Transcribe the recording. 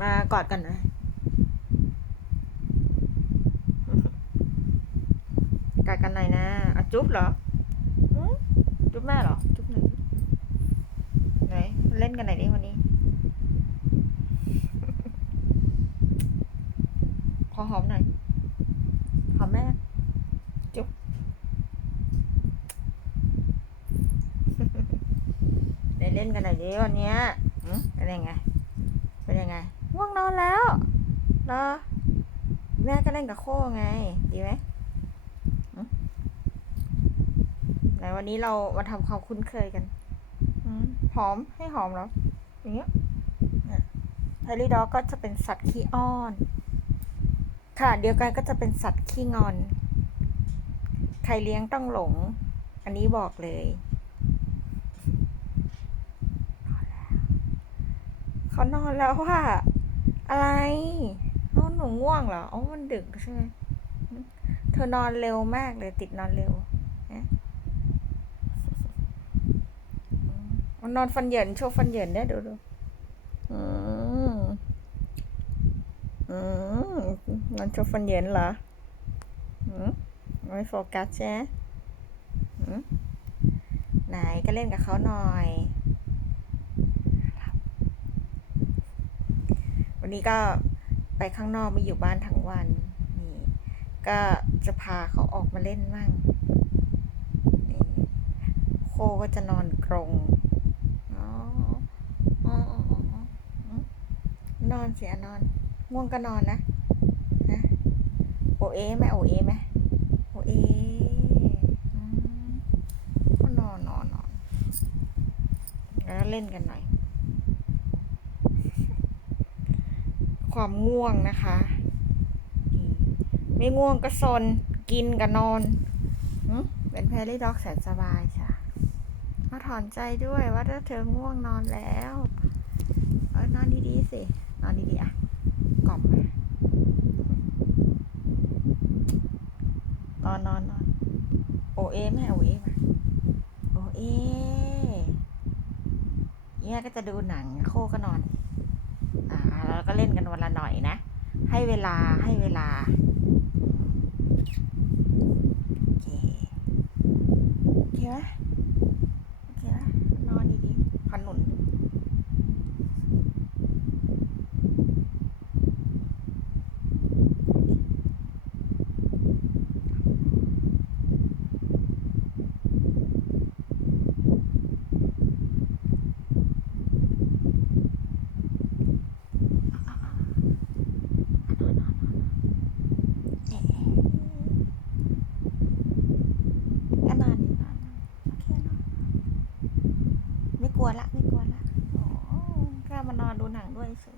มากอดกันหน่อยกอดกันหน่อยนะอะจุ๊บเหรอหืมจุ๊บแม่เหรอ จุ๊บหน่อยสิไหนเล่นกันไหนอยดิวันนี้ ขอหอมหน่อย หอมแม่จุ๊บได้เล่นกันหน่อยดิวันเนี้ยหืมเป็นยังไง เป็นยังไงง่วงนอนแล้วเหรอแม่ก็เล่นกับโค้ไง ดีไหมไหนวันนี้เรามาทำความคุ้นเคยกันหอมให้หอมเหรออย่างเงี้ยไฮรี่ด็อกก็จะเป็นสัตว์ขี้อ้อนขณะเดียวกันก็จะเป็นสัตว์ขี้งอน ใครเลี้ยงต้องหลง อันนี้บอกเลย เขานอนแล้วว่าอะไรน้องหนูง่วงเหรออ๋อมันดึกใช่ไหมเธอนอนเร็วมากเลยติดนอนเร็วนะมันนอนฟันเหยินโชว์ฟันเหยินได้ดูดูอืมอืมนอนโชว์ฟันเหยินเหรออืมไม่โฟกัสใช่ไหมอืมไหนก็เล่นกับเขาหน่อย วันนี้ก็ไปข้างนอกไม่อยู่บ้านทั้งวันนี่ก็จะพาเขาออกมาเล่นมั่งนี่โคก็จะนอนกรงนอนเสียนอนง่วงก็นอนนะนะโอเอไหมโอเอไหมโอเอก็นอนนอนนอนแล้วเล่นกันหน่อย ความง่วงนะคะ ไม่ง่วงก็ซนกินกับนอนเป็นแพรี่ด็อกแสนสบายจ้ะมาถอนใจด้วยว่าถ้าเธอง่วงนอนแล้วเออนอนดีๆสิ นอนดีๆอะกล่อมนอนนอนนอนโอเอแม่โอเอมาโอเอเนี่ยก็จะดูหนังโคก็นอน อ่าแล้วก็เล่นกันวันละหน่อยนะ ให้เวลาให้เวลา โอเค โอเคไหมโอเคไหมนอนดีๆขนุนเอ๊ะก็นอนดีนอนนอนโอเคนอนไม่ กลัวละไม่กลัวละโอ้กล้ามานอนดูหนังด้วยสิ